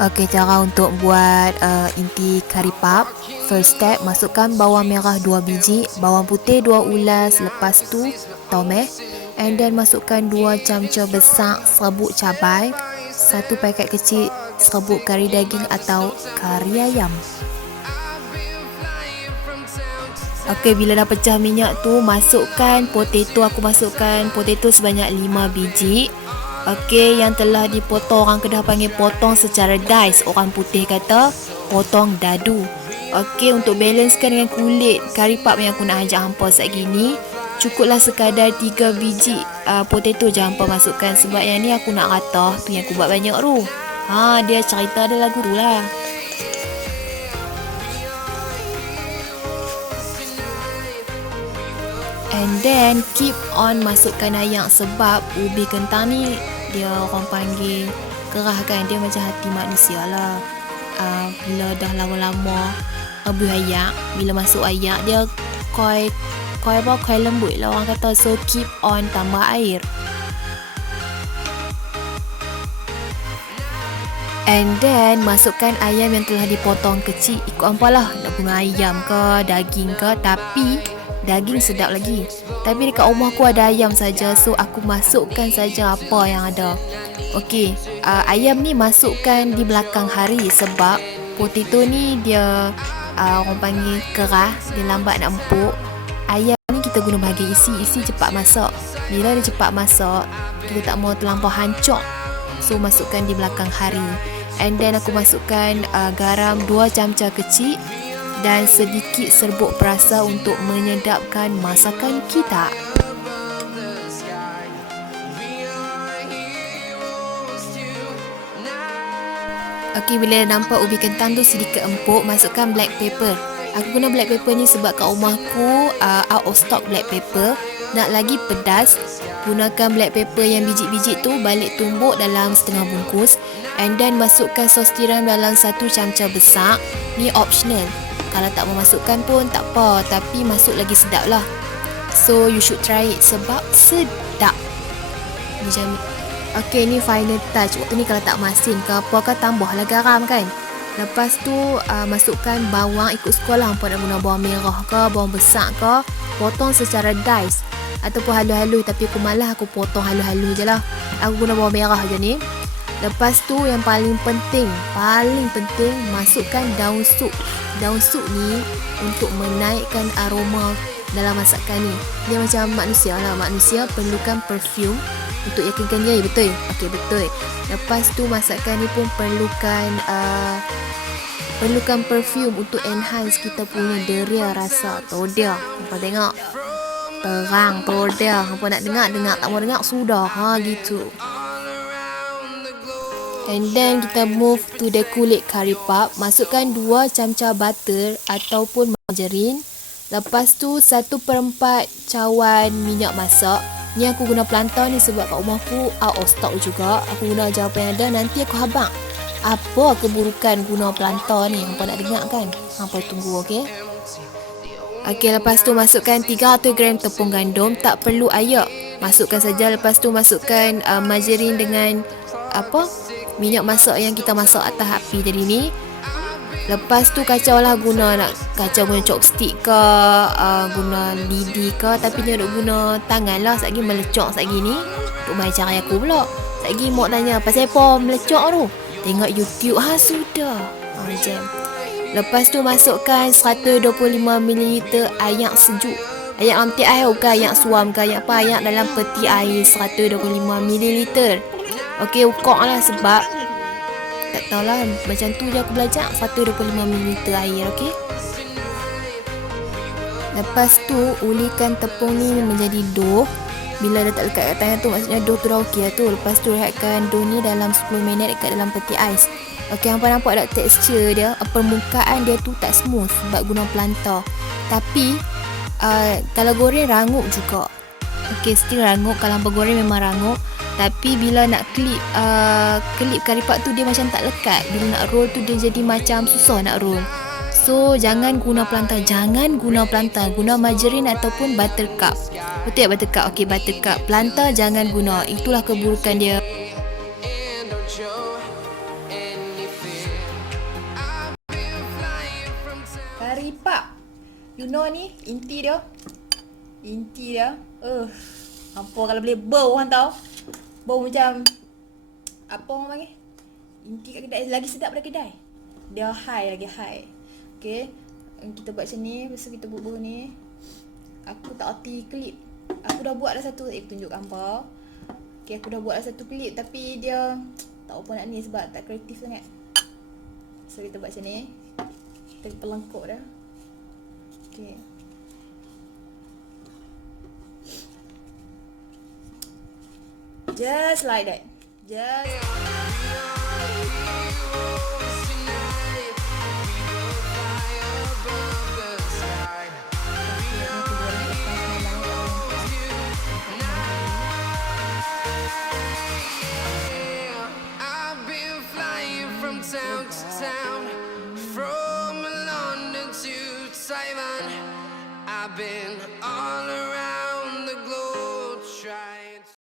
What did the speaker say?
Okey, cara untuk buat inti kari pap. First step, masukkan bawang merah 2 biji, bawang putih 2 ulas, lepas tu tomat, and then masukkan 2 camca besar serbuk cabai, 1 paket kecil serbuk kari daging atau kari ayam. Okey, bila dah pecah minyak tu, masukkan potato. Aku masukkan potato sebanyak 5 biji. Okey, yang telah dipotong, orang Kedah panggil potong secara dice, orang putih kata potong dadu. Okey, untuk balancekan dengan kulit kari pap yang aku nak ajak hampa saat gini, cukuplah sekadar 3 biji potato je hampa masukkan, sebab yang ni aku nak rata, tu yang aku buat banyak tu. Dia cerita ada lagu tu lah. And then keep on masukkan ayak, sebab ubi kentang ni dia orang panggil kerah kan, dia macam hati manusia lah. Bila dah lama-lama rebus ayak, bila masuk ayak dia koi lembut lah orang kata. So keep on tambah air. And then masukkan ayam yang telah dipotong kecil. Ikut hampa lah, nak guna ayam ke daging ke, tapi daging sedap lagi. Tapi dekat rumah aku ada ayam saja, so aku masukkan saja apa yang ada. Okey, ayam ni masukkan di belakang hari, sebab potato ni dia orang panggil kerah, dia lambat nak empuk. Ayam ni kita guna bahagian isi cepat masak. Bila dia cepat masak, kita tak mau terlampau hancur, so masukkan di belakang hari. And then aku masukkan garam 2 camca kecil dan sedikit serbuk perasa untuk menyedapkan masakan kita. Okey, bila nampak ubi kentang tu sedikit empuk, masukkan black pepper. Aku guna black pepper ni sebab kat rumahku out of stock black pepper. Nak lagi pedas, gunakan black pepper yang biji-biji tu, balik tumbuk dalam setengah bungkus. And then masukkan sos tiram dalam 1 camca besar. Ni optional, kalau tak mau masukkan pun tak apa, tapi masuk lagi sedap lah. So you should try it sebab sedap. Macam okey, ni final touch. Waktu ni kalau tak masin ke apa ke, tambahlah garam kan. Lepas tu masukkan bawang ikut sekolah. Hampa nak guna bawang merah ke, bawang besar ke, potong secara dice ataupun halus-halus, tapi aku malas, aku potong halus-halus je lah. Aku guna bawang merah je ni. Lepas tu yang paling penting, masukkan daun sup. Daun sup ni untuk menaikkan aroma dalam masakan ni. Dia macam manusia lah, manusia perlukan perfume untuk yakinkan dia, betul? Okey, betul. Lepas tu masakan ni pun perlukan perfume untuk enhance kita punya deria rasa. Tu dia, hampa tengok terang tu dia. Hampa nak dengar, tak mau dengar sudah, gitu. And then kita move to the kulit kari pap. Masukkan 2 camca butter ataupun margarin. Lepas tu 1/4 cawan minyak masak. Ni aku guna plantar ni sebab kat rumah aku out of stock juga. Aku guna je apa yang ada. Nanti aku habang apa keburukan guna plantar ni. Hampa nak dengar kan? Hampa tunggu, okey? Okey, lepas tu masukkan 300 gram tepung gandum. Tak perlu ayak, masukkan saja. Lepas tu masukkan margarin dengan minyak masak yang kita masak atas api tadi ni. Lepas tu kacau lah, nak kacau guna chopstick ke, guna lidi ke, tapi dia nak guna tangan lah. Satgi melecok satgi ni. Untuk main cara aku pula. Satgi mak tanya, pasal apa melecok tu? Tengok YouTube, sudah. Jam. Lepas tu masukkan 125ml air sejuk. Air dalam peti air, bukan air suam ke air apa. Air dalam peti air 125ml. Okey, ukok lah sebab tak tahulah, macam tu je aku belajar. 125ml air, okey. Lepas tu ulikan tepung ni menjadi dough. Bila dah tak lekat kat tangan tu, maksudnya dough tu dah okey lah tu. Lepas tu rehatkan dough ni dalam 10 minit dekat dalam peti ais. Okey, hampa nampak tak tekstur dia, permukaan dia tu tak smooth sebab guna plantar. Tapi kalau goreng rangup juga. Okey, still rangup. Kalau hampa goreng memang rangup. Tapi bila nak klip kari pap tu, dia macam tak lekat. Bila nak roll tu, dia jadi macam susah nak roll. So jangan guna plantar, guna margarin ataupun buttercup. Betul ya, buttercup? Okey, buttercup. Plantar jangan guna, itulah keburukan dia. You know ni, inti dia. Apa kalau boleh bau orang tahu. Bau macam apa orang panggil? Inti kat kedai lagi sedap daripada kedai. Dia lagi high. Okay. Kita buat macam ni, lepas tu kita bubuh ni. Aku tak erti klip. Aku dah buat dah satu, tunjuk hampa. Okay, aku dah buat dah satu klip tapi dia tak apa nak ni sebab tak kreatif sangat. So kita buat macam ni. Kita pelengkuk dah. Okay. Just like that. I've been flying from town to town, from London to Taiwan. I've been all around.